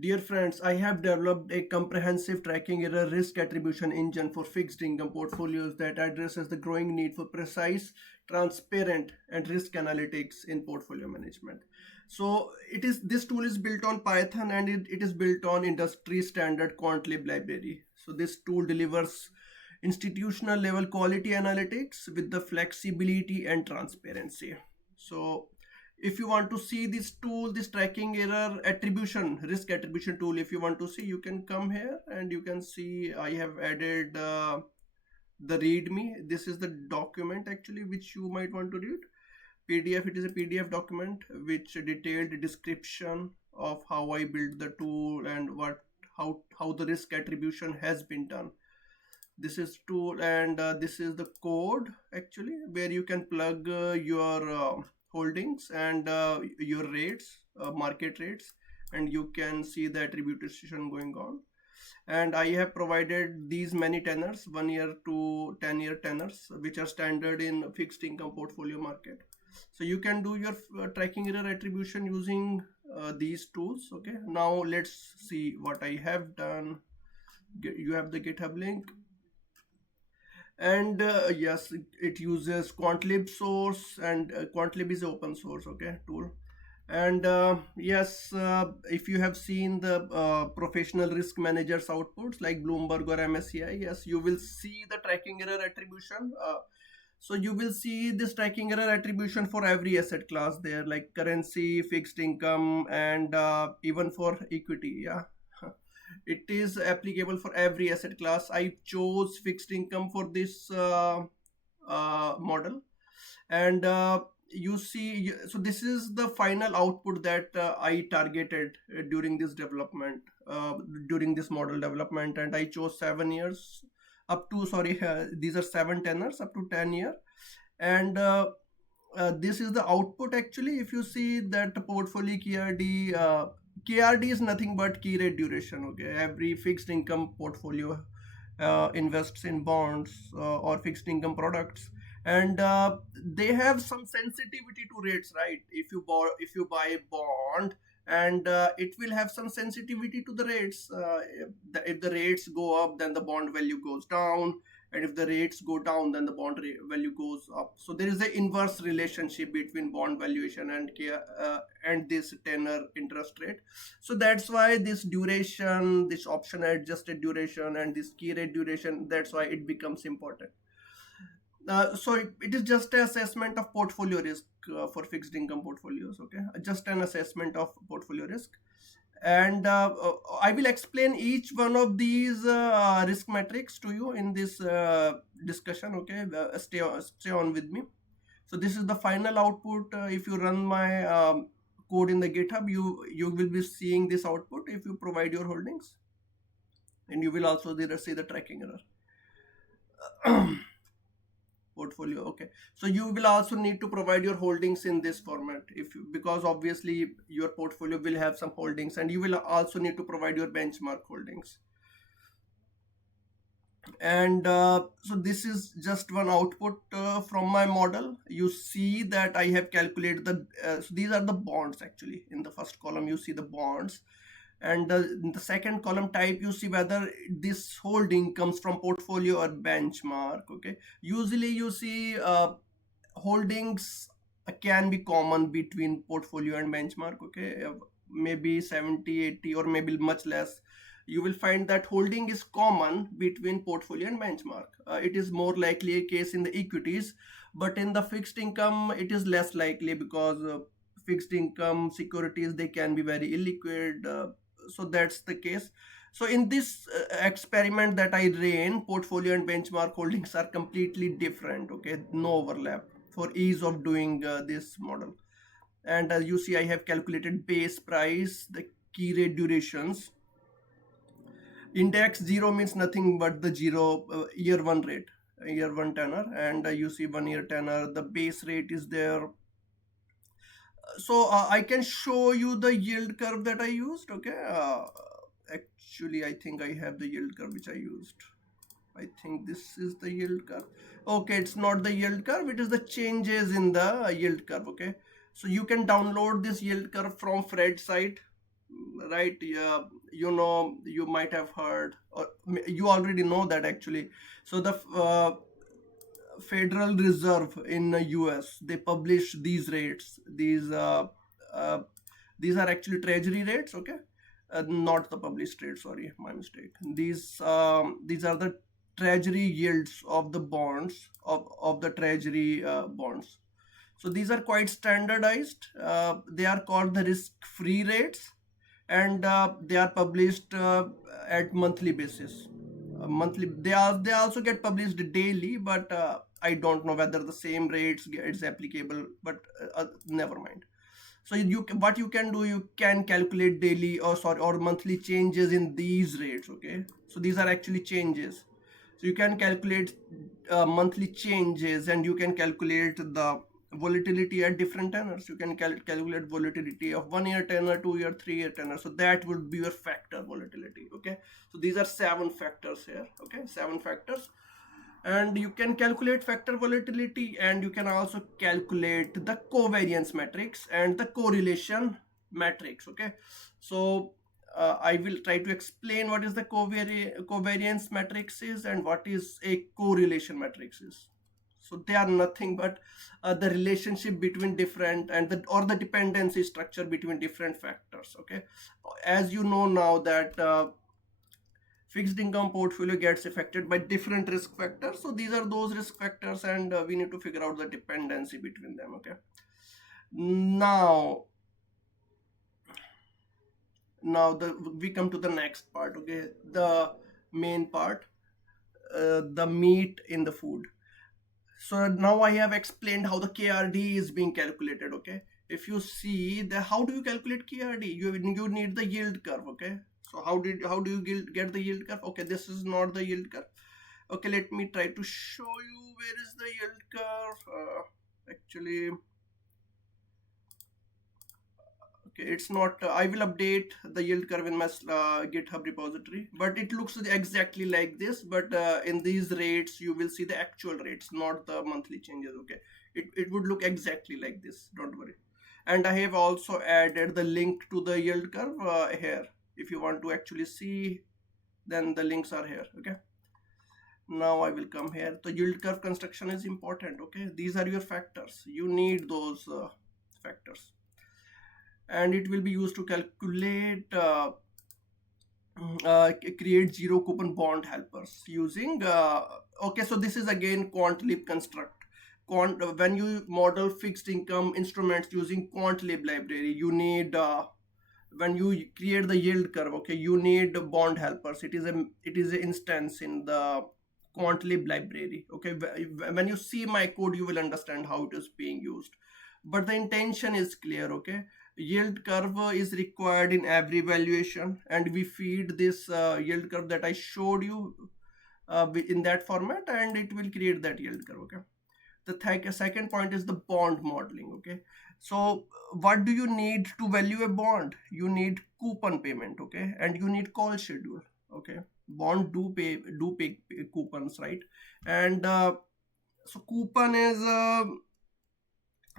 Dear friends, I have developed a comprehensive tracking error risk attribution engine for fixed income portfolios that addresses the growing need for precise, transparent, and risk analytics in portfolio management. So this tool is built on Python and it is built on industry standard QuantLib library. So this tool delivers institutional level quality analytics with the flexibility and transparency. So if you want to see this tool, this tracking error attribution risk attribution tool, if you want to see, you can come here and you can see I have added the readme. This is the document actually which you might want to read. PDF, it is a PDF document which detailed description of how I built the tool and how the risk attribution has been done. This is tool, and this is the code actually where you can plug your holdings and your rates, market rates, and you can see the attribution going on. And I have provided these many tenors, 1 year to 10-year tenors, which are standard in fixed income portfolio market. So you can do your tracking error attribution using these tools. Okay, now let's see what I have done. You have the GitHub link, and yes, it uses QuantLib source, and QuantLib is open source, okay, tool. And yes, if you have seen the professional risk managers outputs like Bloomberg or MSCI, yes, you will see the tracking error attribution. So you will see this tracking error attribution for every asset class there, like currency, fixed income, and even for equity. Yeah, it is applicable for every asset class. I chose fixed income for this model, and you see, so this is the final output that I targeted during this development, during this model development, and I chose 7 years up to, sorry, these are 7 tenors up to 10 year. And this is the output actually. If you see that portfolio KRD, KRD is nothing but key rate duration. Okay, every fixed income portfolio invests in bonds or fixed income products, and they have some sensitivity to rates, right? If you buy a bond, and it will have some sensitivity to the rates. If the rates go up, then the bond value goes down, and if the rates go down, then the value goes up. So there is an inverse relationship between bond valuation and this tenor interest rate. So that's why this duration, this option adjusted duration, and this key rate duration, that's why it becomes important. So it is just an assessment of portfolio risk for fixed income portfolios. Okay, just an assessment of portfolio risk, and I will explain each one of these risk metrics to you in this discussion. Okay, stay on with me. So this is the final output. If you run my code in the GitHub, you will be seeing this output if you provide your holdings, and you will also there see the tracking error. Portfolio, okay. So you will also need to provide your holdings in this format, because obviously your portfolio will have some holdings, and you will also need to provide your benchmark holdings. And so this is just one output from my model. You see that I have calculated so these are the bonds actually. In the first column you see the bonds, and in the second column type you see whether this holding comes from portfolio or benchmark. Okay, usually you see holdings can be common between portfolio and benchmark. Okay, maybe 70, 80, or maybe much less. You will find that holding is common between portfolio and benchmark. It is more likely a case in the equities, but in the fixed income it is less likely, because fixed income securities, they can be very illiquid. So that's the case. So in this experiment that I ran, portfolio and benchmark holdings are completely different. Okay, no overlap, for ease of doing this model. And as you see, I have calculated base price, the key rate durations. Index zero means nothing but the zero year one rate, year one tenor, and you see 1 year tenor. The base rate is there. So I can show you the yield curve that I used. Okay, actually I think I have the yield curve which I used. I think this is the yield curve. Okay, it's not the yield curve, it is the changes in the yield curve. Okay, so you can download this yield curve from Fred site. right? You know, you might have heard, or you already know that actually. So the Federal Reserve in the US, they publish these rates. Uh, these are actually treasury rates, okay? Not the published rate, sorry, my mistake. These are the treasury yields of the bonds, of the treasury bonds. So these are quite standardized. They are called the risk-free rates, and they are published at monthly basis. Monthly, they also get published daily, but I don't know whether the same rates is applicable. But never mind. So what you can do, you can calculate daily or sorry or monthly changes in these rates. Okay, so these are actually changes. So you can calculate monthly changes, and you can calculate the volatility at different tenors. You can calculate volatility of 1 year tenor, 2 year, 3 year tenor. So that would be your factor volatility. Okay, so these are 7 factors here. Okay, 7 factors, and you can calculate factor volatility, and you can also calculate the covariance matrix and the correlation matrix. Okay, so I will try to explain what is the covariance matrix is and what is a correlation matrix is. So they are nothing but the relationship between different and the or the dependency structure between different factors. Okay, as you know now that fixed income portfolio gets affected by different risk factors. So these are those risk factors, and we need to figure out the dependency between them. Okay, now we come to the next part. Okay, the main part, the meat in the food. So now I have explained how the KRD is being calculated. Okay, if you see the how do you calculate KRD, you need the yield curve. Okay, so how do you get the yield curve? Okay, this is not the yield curve. Okay, let me try to show you where is the yield curve. Actually, okay, it's not. I will update the yield curve in my GitHub repository, but it looks exactly like this. But in these rates, you will see the actual rates, not the monthly changes. Okay, it would look exactly like this. Don't worry. And I have also added the link to the yield curve here. If you want to actually see, then the links are here. Okay. Now I will come here. The yield curve construction is important. Okay, these are your factors. You need those factors, and it will be used to calculate create zero coupon bond helpers using okay, so this is again QuantLib construct. When you model fixed income instruments using QuantLib library, you need when you create the yield curve, okay, you need bond helpers. It is an instance in the QuantLib library. Okay, when you see my code, you will understand how it is being used, but the intention is clear. Okay, yield curve is required in every valuation, and we feed this yield curve that I showed you in that format, and it will create that yield curve. Okay, the second point is the bond modeling. Okay, so what do you need to value a bond? You need coupon payment. Okay, and you need call schedule. Okay, bond do pay coupons, right? And so coupon is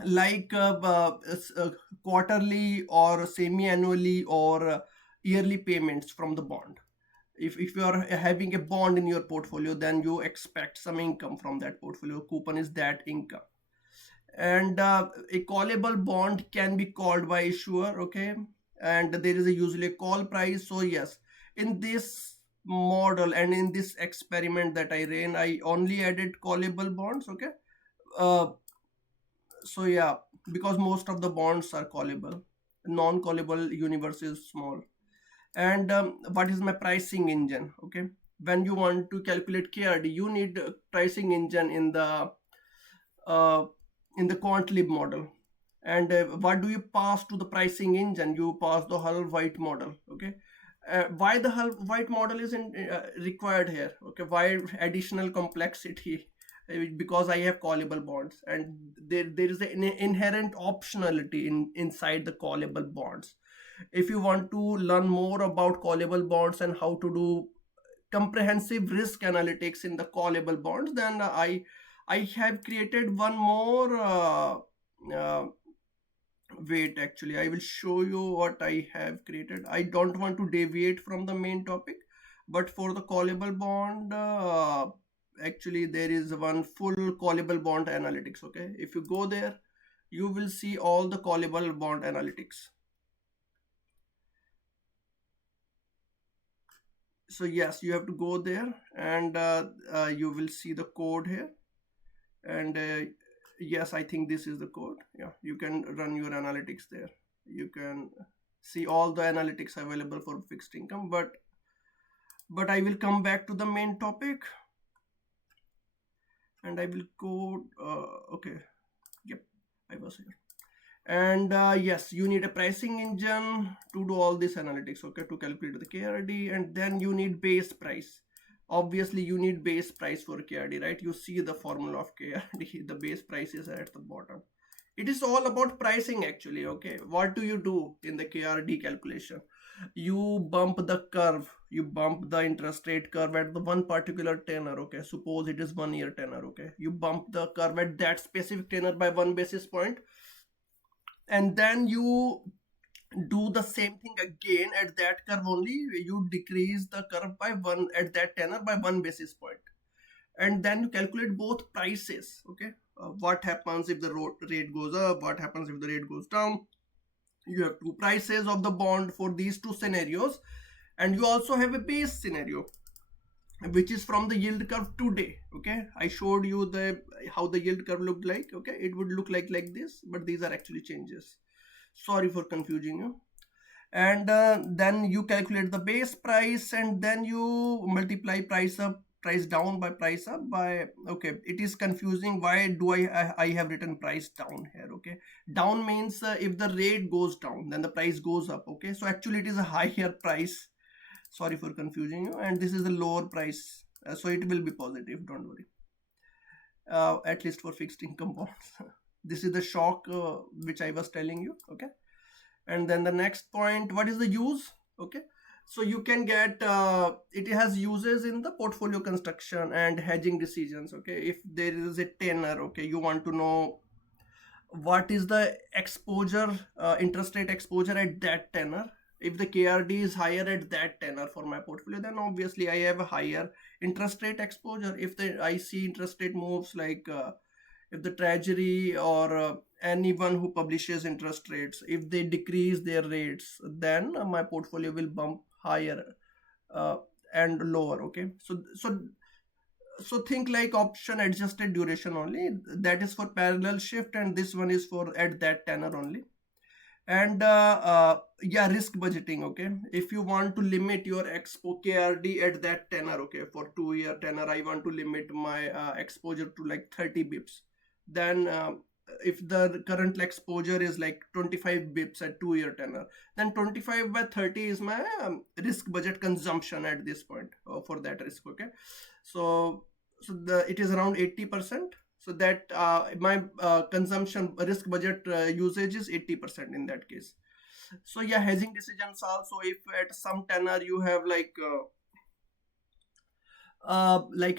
like quarterly or semi-annually or yearly payments from the bond. If you are having a bond in your portfolio, then you expect some income from that portfolio. Coupon is that income. And a callable bond can be called by issuer. Okay, and there is usually a call price. So yes, in this model and in this experiment that I ran, I only added callable bonds. Okay, uh, so yeah, because most of the bonds are callable, non-callable universe is small. And what is my pricing engine? Okay, when you want to calculate KRD, you need a pricing engine uh, in the QuantLib model. And what do you pass to the pricing engine? You pass the Hull White model. Okay, why the Hull White model isn't required here? Okay, why additional complexity? Because I have callable bonds, and there is an inherent optionality inside the callable bonds. If you want to learn more about callable bonds and how to do comprehensive risk analytics in the callable bonds, then I have created one more uh, Wait, actually, I will show you what I have created. I don't want to deviate from the main topic, but for the callable bond, actually, there is one full callable bond analytics. Okay, if you go there, you will see all the callable bond analytics. So yes, you have to go there, and you will see the code here. And yes, I think this is the code. Yeah, you can run your analytics there. You can see all the analytics available for fixed income, but I will come back to the main topic, and I will go okay. Yep, I was here. And yes, you need a pricing engine to do all this analytics, okay, to calculate the KRD. And then you need base price. Obviously you need base price for KRD, right? You see the formula of KRD. The base price is at the bottom. It is all about pricing actually. Okay, what do you do in the KRD calculation? You bump the curve, you bump the interest rate curve at the one particular tenor. Okay, suppose it is 1 year tenor. Okay, you bump the curve at that specific tenor by 1 basis point, and then you do the same thing again at that curve only. You decrease the curve by one at that tenor by 1 basis point, and then you calculate both prices. Okay, what happens if the rate goes up, what happens if the rate goes down. You have two prices of the bond for these two scenarios, and you also have a base scenario which is from the yield curve today. Okay, I showed you the how the yield curve looked like. Okay, it would look like this, but these are actually changes. Sorry for confusing you. And then you calculate the base price, and then you multiply price up, price down by price up by. Okay, it is confusing. Why do I have written price down here? Okay, down means if the rate goes down, then the price goes up. Okay, so actually it is a higher price. Sorry for confusing you. And this is the lower price, so it will be positive, don't worry. At least for fixed income bonds. This is the shock which I was telling you. Okay, and then the next point, what is the use? Okay, so you can get it has uses in the portfolio construction and hedging decisions. Okay, if there is a tenor, okay, you want to know what is the exposure, interest rate exposure at that tenor. If the KRD is higher at that tenor for my portfolio, then obviously I have a higher interest rate exposure. If the I see interest rate moves, like if the treasury or anyone who publishes interest rates, if they decrease their rates, then my portfolio will bump higher uh, and lower. Okay, so think like option adjusted duration only. That is for parallel shift, and this one is for at that tenor only. And yeah, risk budgeting. Okay, if you want to limit your expo KRD at that tenor, okay, for 2 year tenor, I want to limit my exposure to like 30 bips. Then if the current exposure is like 25 bips at 2 year tenor, then 25 by 30 is my risk budget consumption at this point for that risk. Okay, so the it is around 80%. So that my consumption risk budget usage is 80% in that case. So yeah, hedging decisions also, if at some tenor you have like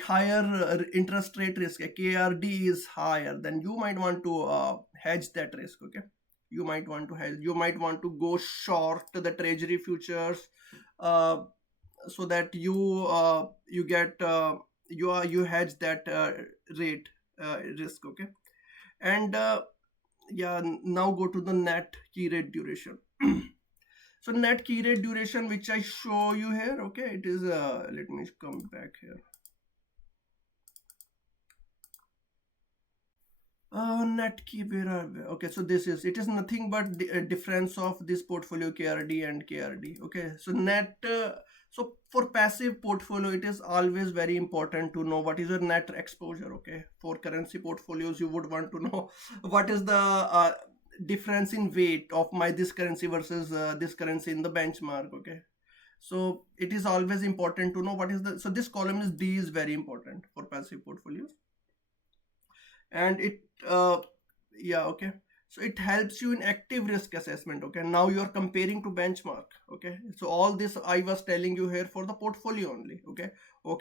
higher interest rate risk, KRD is higher, then you might want to hedge that risk. Okay, you might want to hedge, you might want to go short the treasury futures, uh, so that you get you hedge that rate risk. Okay, and yeah, now go to the net key rate duration. So net key rate duration, which I show you here. Okay, it is let me come back here. Net key, where are we? Okay, so this is, it is nothing but the difference of this portfolio KRD and KRD. Okay, so net so for passive portfolio, it is always very important to know what is your net exposure. Okay, for currency portfolios, you would want to know what is the difference in weight of my this currency versus this currency in the benchmark. Okay, so it is always important to know what is the, so this column is D is very important for passive portfolios. And it yeah, okay, So it helps you in active risk assessment. Okay, now you are comparing to benchmark. Okay, so all this I was telling you here for the portfolio only. Okay,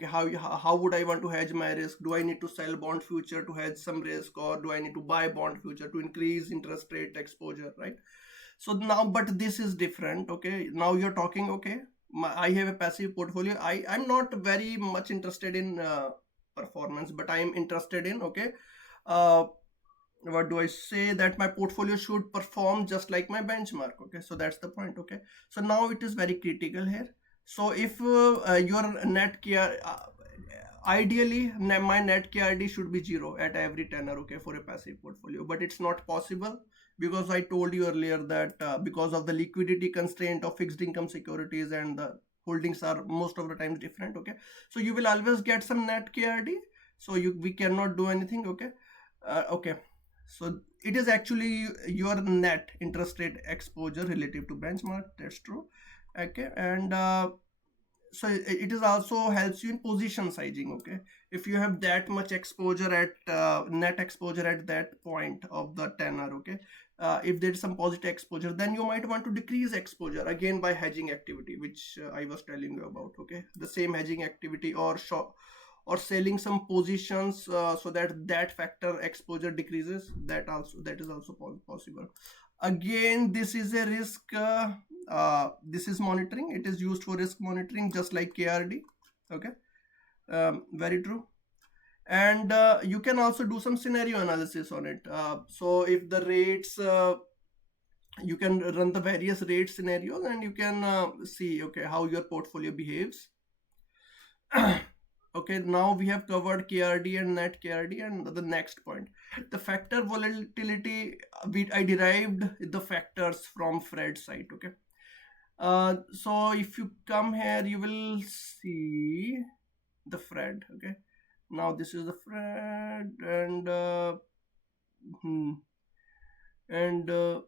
how would I want to hedge my risk? Do I need to sell bond future to hedge some risk, or do I need to buy bond future to increase interest rate exposure, right? So now, but this is different. Okay, now you're talking, okay, I have a passive portfolio. I'm not very much interested in performance, but I'm interested in, okay, uh, what do I say, that my portfolio should perform just like my benchmark. Okay, so that's the point. Okay, so now it is very critical here. So if your net care, ideally my net KRD should be zero at every tenor, okay, for a passive portfolio, but it's not possible, because I told you earlier that because of the liquidity constraint of fixed income securities, and the holdings are most of the times different. Okay, so you will always get some net KRD, so we cannot do anything. Okay, okay, so it is actually your net interest rate exposure relative to benchmark. That's true. Okay, and so it is also helps you in position sizing. Okay, if you have that much exposure at net exposure at that point of the tenor, okay, if there is some positive exposure, then you might want to decrease exposure again by hedging activity, which I was telling you about. Okay, the same hedging activity, or or selling some positions, so that factor exposure decreases. That is also possible. Again, this is a risk, this is monitoring. It is used for risk monitoring, just like KRD. Okay, very true. And you can also do some scenario analysis on it. So if the rates, you can run the various rate scenarios, and you can see, okay, how your portfolio behaves. Okay, now we have covered KRD and net KRD, and the next point, the factor volatility. I derived the factors from Fred site. Okay, so if you come here, you will see the Fred. Okay, now this is the Fred, and and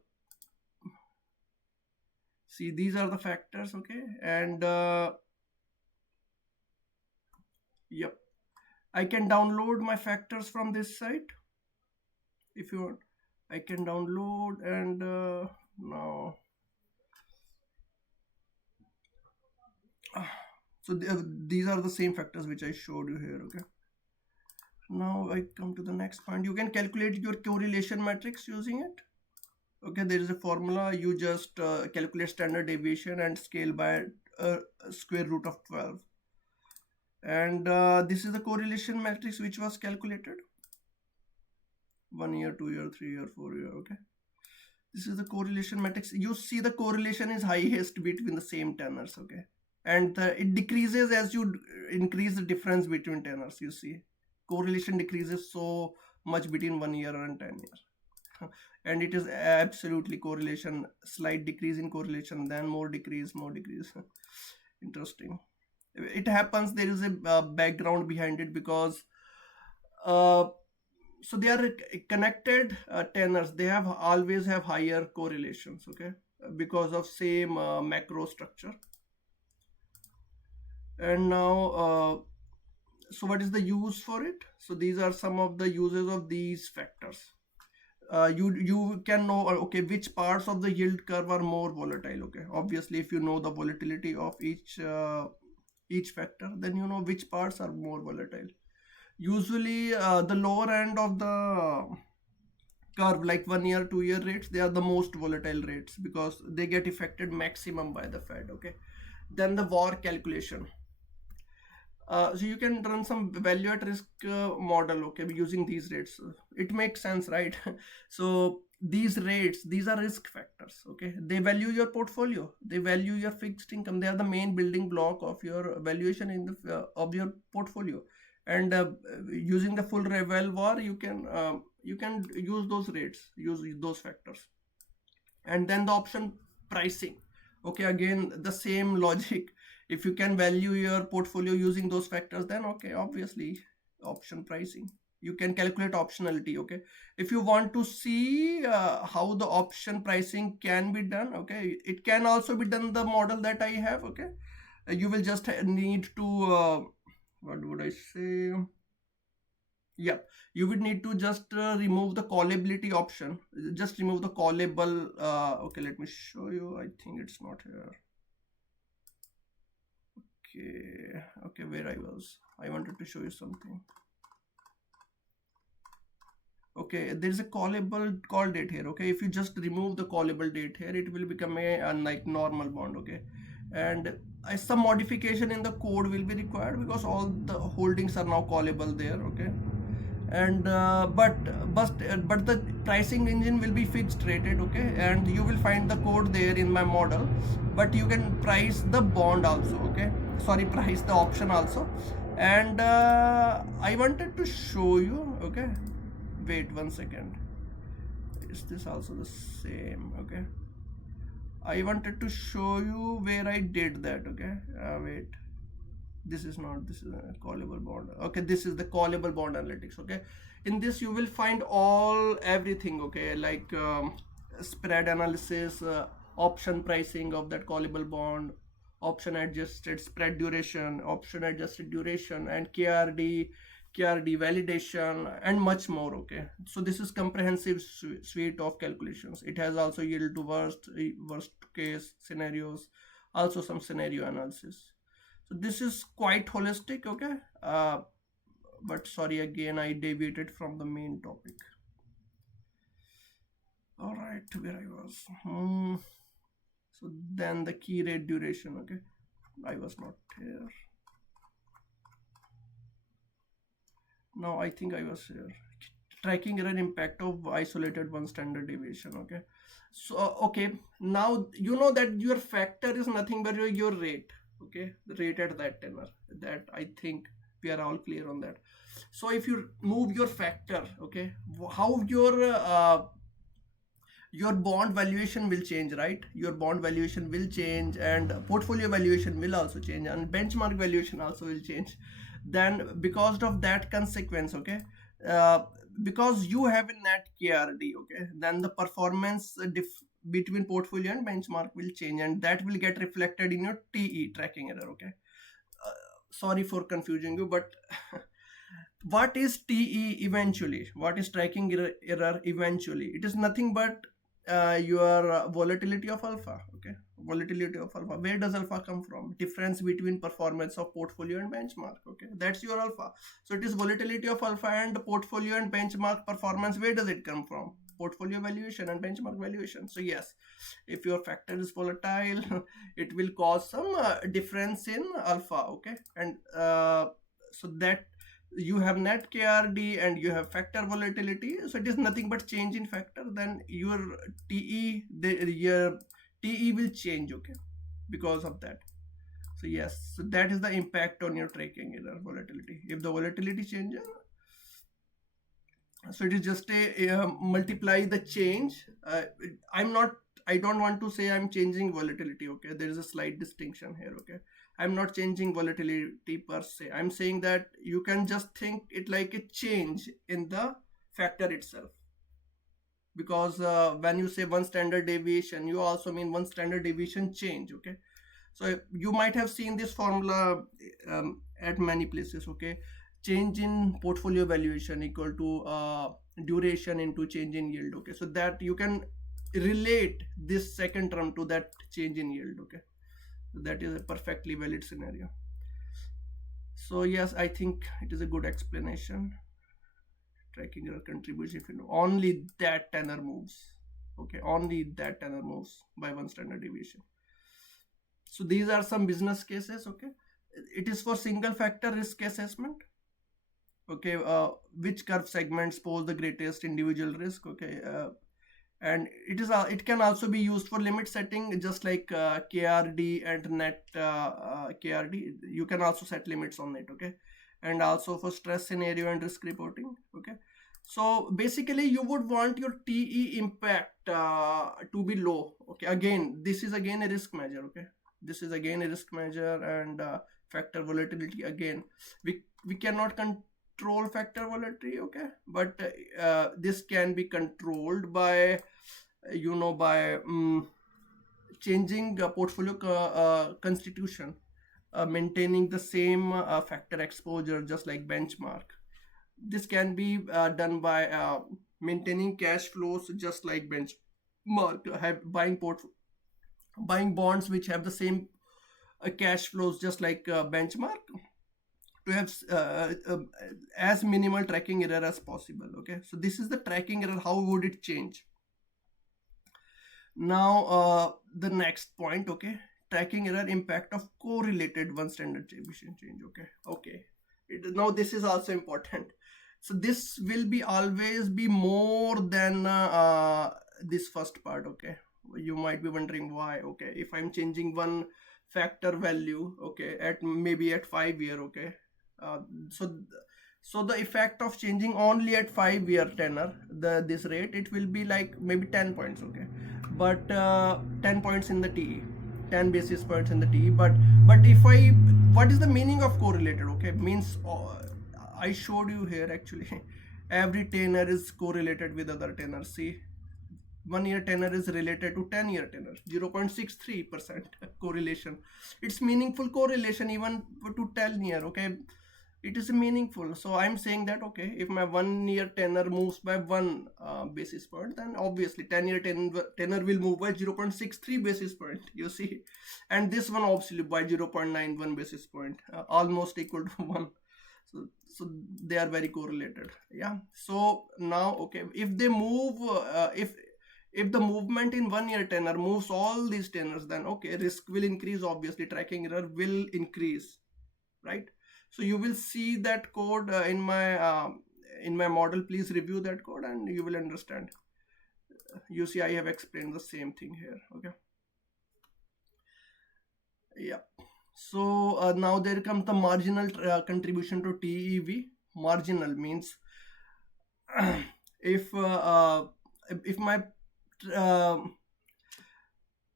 see, these are the factors. Okay, and yep, I can download my factors from this site if you want. I can download, and now, so these are the same factors which I showed you here. Okay, now I come to the next point. You can calculate your correlation matrix using it. Okay, there is a formula. You just calculate standard deviation and scale by square root of 12, and this is the correlation matrix which was calculated. 1 year, 2 year, 3 year, 4 year. Okay, this is the correlation matrix. You see the correlation is highest between the same tenors. Okay, and it decreases as you increase the difference between tenors. You see, correlation decreases so much between 1 year and 10 years. And it is absolutely correlation, slight decrease in correlation, then more decrease. Interesting. It happens, there is a background behind it, because so they are connected tenors, they have always have higher correlations. Okay, because of same macro structure. And now so what is the use for it? So these are some of the uses of these factors. You can know, okay, which parts of the yield curve are more volatile. Okay, obviously if you know the volatility of each factor, then you know which parts are more volatile. Usually the lower end of the curve, like 1 year, 2 year rates, they are the most volatile rates, because they get affected maximum by the Fed. Okay, then the VAR calculation. So you can run some value at risk model, okay, using these rates. It makes sense, right? So these rates, these are risk factors. Okay, they value your portfolio, they value your fixed income, they are the main building block of your valuation in the of your portfolio. And using the full reval VAR, you can use those rates, use those factors. And then the option pricing. Okay, again the same logic. If you can value your portfolio using those factors, then okay, obviously option pricing, you can calculate optionality. Okay, if you want to see how the option pricing can be done, okay, it can also be done the model that I have. Okay, you will just need to what would I say, Yep, you would need to just remove the callability option. Just remove the callable. Okay, let me show you. I think it's not here. Okay, okay, where I was. I wanted to show you something. Okay, there's a callable call date here. Okay, if you just remove the callable date here, it will become a unlike normal bond. Okay, and some modification in the code will be required because all the holdings are now callable there. Okay, and but the pricing engine will be fixed rated. Okay, and you will find the code there in my model, but you can price the bond also. Okay, sorry, price the option also. And I wanted to show you. Okay, wait 1 second, is this also the same? Okay, I wanted to show you where I did that. Okay, wait, this is not, this is a callable bond. Okay, this is the callable bond analytics. Okay, in this you will find all everything. Okay, like spread analysis, option pricing of that callable bond, option adjusted spread duration, option adjusted duration, and KRD validation, and much more. Okay, so this is comprehensive suite of calculations. It has also yield to worst case scenarios, also some scenario analysis. So this is quite holistic. Okay, but sorry, again I deviated from the main topic. All right, where I was. So then the key rate duration. Okay, I was not here. No, I think I was here. Tracking error impact of isolated one standard deviation. Okay, so okay, now you know that your factor is nothing but your rate. Okay, the rate at that tenor. That I think we are all clear on that. So if you move your factor, okay, how your bond valuation will change, right? Your bond valuation will change, and portfolio valuation will also change, and benchmark valuation also will change. Then because of that consequence, okay, uh, because you have a net KRD, okay, then the performance between portfolio and benchmark will change, and that will get reflected in your TE, tracking error. Okay, sorry for confusing you, but what is TE eventually? What is tracking error eventually? It is nothing but your volatility of alpha. Okay, volatility of alpha. Where does alpha come from? Difference between performance of portfolio and benchmark. Okay, that's your alpha. So it is volatility of alpha and portfolio and benchmark performance. Where does it come from? Portfolio valuation and benchmark valuation. So yes, if your factor is volatile, it will cause some difference in alpha. Okay, and so that you have net KRD and you have factor volatility, so it is nothing but change in factor. Then your your TE will change. Okay, because of that. So yes, so that is the impact on your tracking error volatility. If the volatility changes, so it is just a multiply the change. I'm not, I don't want to say I'm changing volatility. Okay, there is a slight distinction here. Okay, I'm not changing volatility per se. I'm saying that you can just think it like a change in the factor itself, because when you say one standard deviation, you also mean one standard deviation change. Okay, so you might have seen this formula at many places. Okay, change in portfolio valuation equal to duration into change in yield. Okay, so that you can relate this second term to that change in yield. Okay, so that is a perfectly valid scenario. So yes, I think it is a good explanation. Tracking error contribution if you know only that tenor moves. Okay, only that tenor moves by one standard deviation. So these are some business cases. Okay, it is for single factor risk assessment. Okay, which curve segments pose the greatest individual risk. Okay, and it can also be used for limit setting, just like KRD and net KRD. You can also set limits on it. Okay, and also for stress scenario and risk reporting. Okay, so basically you would want your TE impact to be low. Okay, again this is again a risk measure. Okay, this is again a risk measure, and factor volatility again, we cannot control factor volatility. Okay, but this can be controlled by by changing portfolio constitution, maintaining the same factor exposure just like benchmark, This can be done by maintaining cash flows just like benchmark, buying bonds which have the same cash flows just like benchmark, to have as minimal tracking error as possible. Okay, so this is the tracking error. How would it change? Now the next point, okay, tracking error impact of correlated one standard deviation change. Now this is also important. So this will be always be more than this first part. Okay, you might be wondering why. Okay, if I'm changing one factor value, okay, at maybe at 5 year, okay, uh, so so the effect of changing only at 5 year tenor, this rate, it will be like maybe 10 points. Okay, but 10 points in the TE, 10 basis points in the TE. But if I, what is the meaning of correlated? Okay, means I showed you here actually. Every tenor is correlated with other tenor. See, 1 year tenor is related to 10-year tenor, 0.63% correlation. It's meaningful correlation even to 10 year. Okay, it is meaningful. So I'm saying that, okay, if my 1 year tenor moves by 1 basis point, then obviously 10-year tenor will move by 0.63 basis point, you see. And this one obviously by 0.91 basis point, almost equal to 1. So they are very correlated. Yeah, so now, okay, if they move if the movement in 1 year tenor moves all these tenors, then okay, risk will increase, obviously tracking error will increase, right? So you will see that code in my model. Please review that code and you will understand. You see, I have explained the same thing here. Okay, yeah. So now there comes the marginal contribution to TEV. Marginal means if if my uh,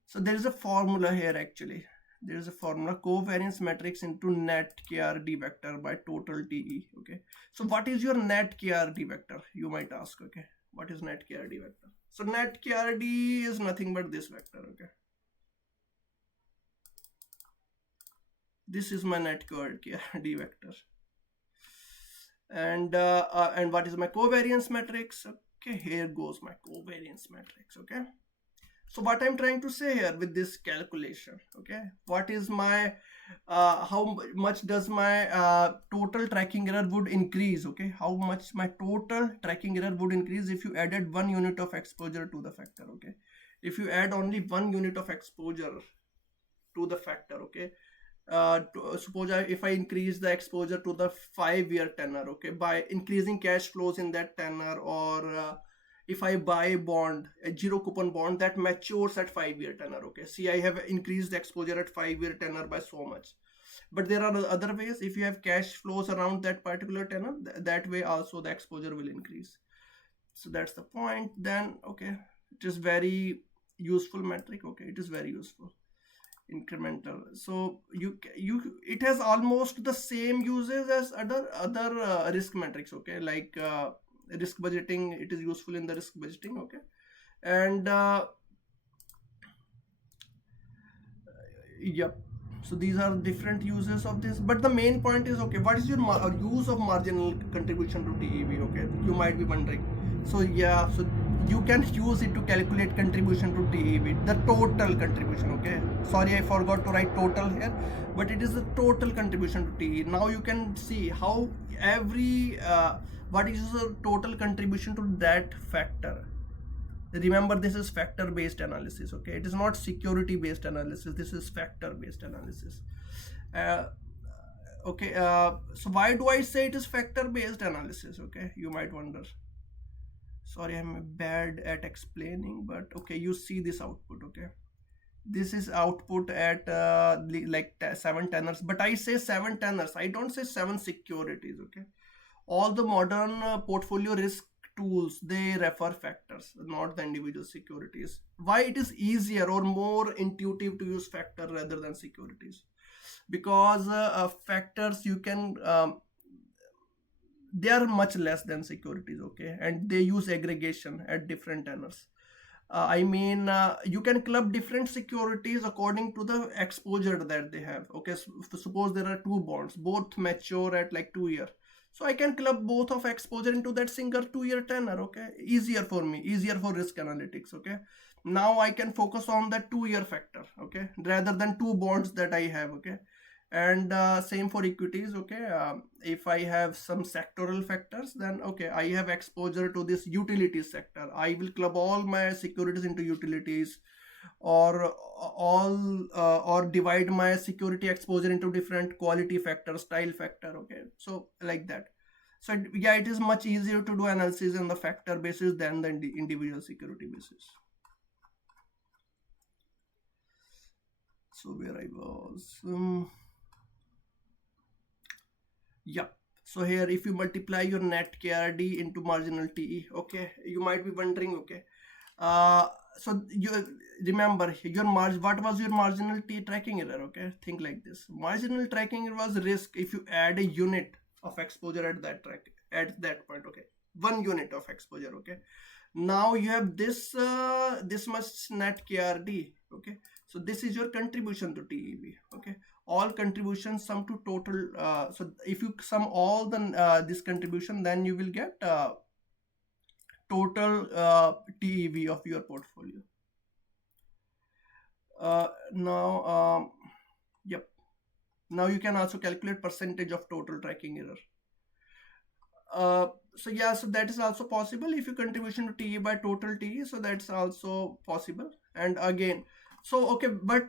so there is a formula here actually. There is a formula, covariance matrix into net KRD vector by total TE. Okay, so what is your net KRD vector, you might ask? Okay, what is net KRD vector? So net KRD is nothing but this vector. Okay, this is my net KRD vector. And what is my covariance matrix? Okay, here goes my covariance matrix. Okay, so what I'm trying to say here with this calculation, okay, what is my how much does my total tracking error would increase? Okay, how much my total tracking error would increase if you added 1 unit of exposure to the factor? Okay, if you add only 1 unit of exposure to the factor, okay, suppose if I increase the exposure to the 5 year tenor, okay, by increasing cash flows in that tenor, or if I buy a bond, a zero coupon bond that matures at 5 year tenor, okay, see, I have increased exposure at 5 year tenor by so much. But there are other ways. If you have cash flows around that particular tenor, that way also the exposure will increase. So that's the point. Then, okay, it is very useful metric. Okay, it is very useful, incremental. So you it has almost the same uses as other risk metrics. Okay, like risk budgeting, it is useful in the risk budgeting. Okay, and yep, so these are different uses of this, but the main point is, okay, what is your use of marginal contribution to TEV? Okay, you might be wondering. So yeah, so you can use it to calculate contribution to TEV, the total contribution. Okay, sorry, I forgot to write total here, but it is the total contribution to TE. Now you can see how every what is the total contribution to that factor. Remember, this is factor based analysis. Okay, it is not security based analysis, this is factor based analysis. uh, okay, so why do I say it is factor based analysis? Okay, you might wonder. Sorry, I'm bad at explaining, but okay, you see this output. Okay, this is output at like 7 tenors, but I say 7 tenors, I don't say 7 securities. Okay, all the modern portfolio risk tools, they refer factors, not the individual securities. Why it is easier or more intuitive to use factor rather than securities? Because factors, you can they are much less than securities. Okay, and they use aggregation at different tenors. I mean, you can club different securities according to the exposure that they have. Okay, so suppose there are two bonds, both mature at like 2 years. So I can club both of exposure into that single 2 year tenor. Okay, easier for me, easier for risk analytics. Okay, now I can focus on that 2 year factor. Okay, rather than two bonds that I have. Okay, and same for equities. Okay, if I have some sectoral factors, then okay, I have exposure to this utilities sector, I will club all my securities into utilities, or or divide my security exposure into different quality factor, style factor. Okay, so like that. So yeah, it is much easier to do analysis on the factor basis than the individual security basis. So where I was, yeah. So here, if you multiply your net KRD into marginal TE, okay, you might be wondering, okay, uh, so you remember your margin. What was your marginal T tracking error? Okay, think like this. Marginal tracking error was risk if you add a unit of exposure at that track at that point. Okay, 1 unit of exposure. Okay, now you have this much net KRD. Okay, so this is your contribution to TEV. Okay, all contributions sum to total. So if you sum all the this contribution, then you will get total TEV of your portfolio. Now, yep. Now you can also calculate percentage of total tracking error. So yeah, so that is also possible if you contribution to TE by total TE. So that's also possible. And again, so okay, but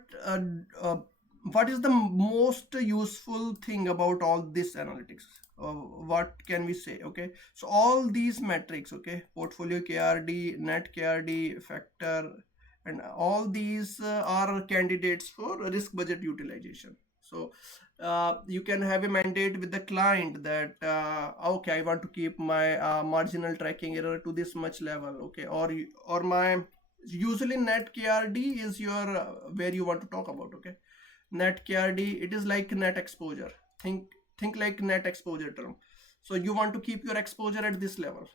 what is the most useful thing about all this analytics? What can we say? Okay, so all these metrics, okay, portfolio KRD, net KRD, factor, and all these are candidates for risk budget utilization. So you can have a mandate with the client that okay, I want to keep my marginal tracking error to this much level. Okay, or my usually net KRD is your where you want to talk about. Okay, net KRD, it is like net exposure. Think like net exposure term. So you want to keep your exposure at this level.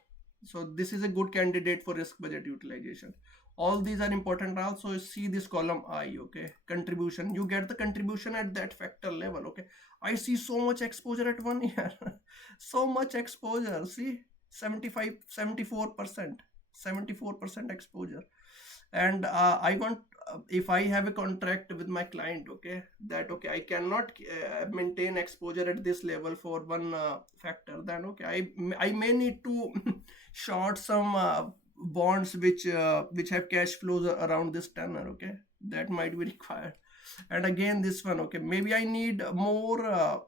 So this is a good candidate for risk budget utilization. All these are important. Also see this column I. Okay, contribution, you get the contribution at that factor level. Okay, I see so much exposure at 1 year. So much exposure. See, 75 74%, 74% exposure. And I want, if I have a contract with my client, okay, that okay, I cannot maintain exposure at this level for one factor, then okay, I may need to short some bonds which have cash flows around this tenor. Okay, that might be required. And again, this one, okay, maybe I need more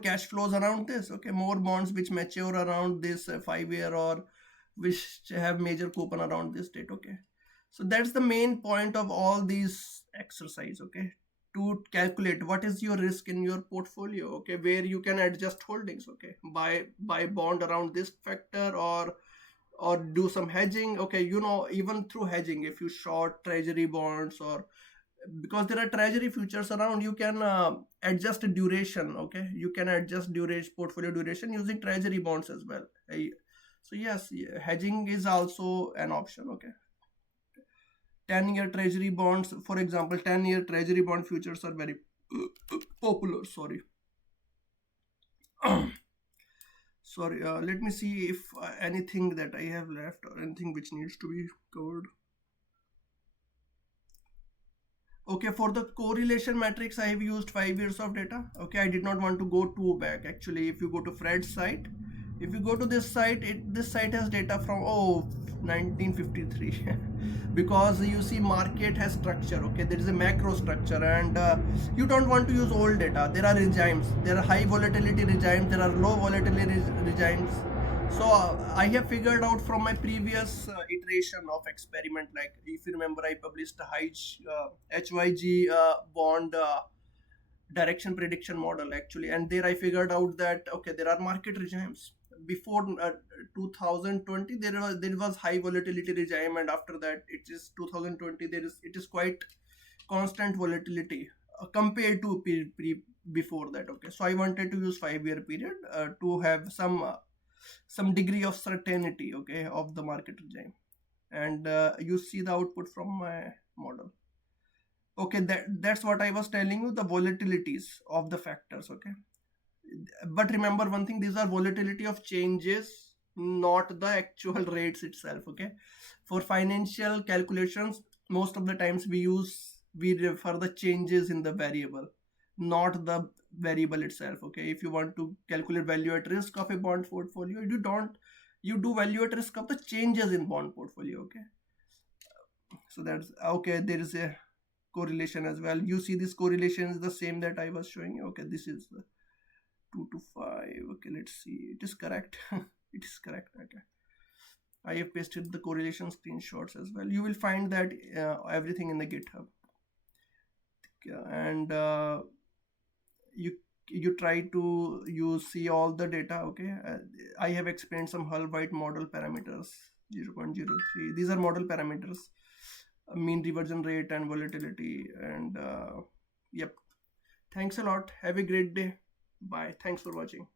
cash flows around this. Okay, more bonds which mature around this 5 year, or which have major coupon around this date. Okay, so that's the main point of all these exercise. Okay, to calculate what is your risk in your portfolio. Okay, where you can adjust holdings. Okay, buy bond around this factor, or do some hedging. Okay, you know, even through hedging, if you short treasury bonds, or because there are treasury futures around, you can adjust duration. Okay, you can adjust duration, portfolio duration, using treasury bonds as well. So yes, hedging is also an option. Okay, 10-year treasury bonds, for example, 10-year treasury bond futures are very popular. Sorry. Sorry, let me see if anything that I have left, or anything which needs to be covered. Okay, for the correlation matrix, I have used 5 years of data. Okay, I did not want to go too back. Actually, if you go to Fred's site, if you go to this site, this site has data from 1953. Because you see, market has structure. Okay, there is a macro structure, and you don't want to use old data. There are regimes. There are high volatility regimes. There are low volatility regimes. So I have figured out from my previous iteration of experiment, like if you remember, I published a HYG bond direction prediction model actually, and there I figured out that okay, there are market regimes. Before 2020, there was high volatility regime, and after that, it is 2020. It is quite constant volatility compared to before that. Okay, so I wanted to use 5 year period to have some degree of certainty, okay, of the market regime. And you see the output from my model. Okay, that's what I was telling you, the volatilities of the factors. Okay, but remember one thing, these are volatility of changes, not the actual rates itself. Okay, for financial calculations, most of the times we refer the changes in the variable, not the variable itself. Okay, if you want to calculate value at risk of a bond portfolio, you do value at risk of the changes in bond portfolio. Okay, so that's okay. There is a correlation as well. You see this correlation is the same that I was showing you. Okay, this is the 2 to 5. Okay, let's see, it is correct. It is correct. Okay, I have pasted the correlation screenshots as well. You will find that everything in the GitHub. And you try to you see all the data. Okay, I have explained some Hull White model parameters. 0.03, these are model parameters, mean reversion rate and volatility. And yep, thanks a lot, have a great day, bye, thanks for watching.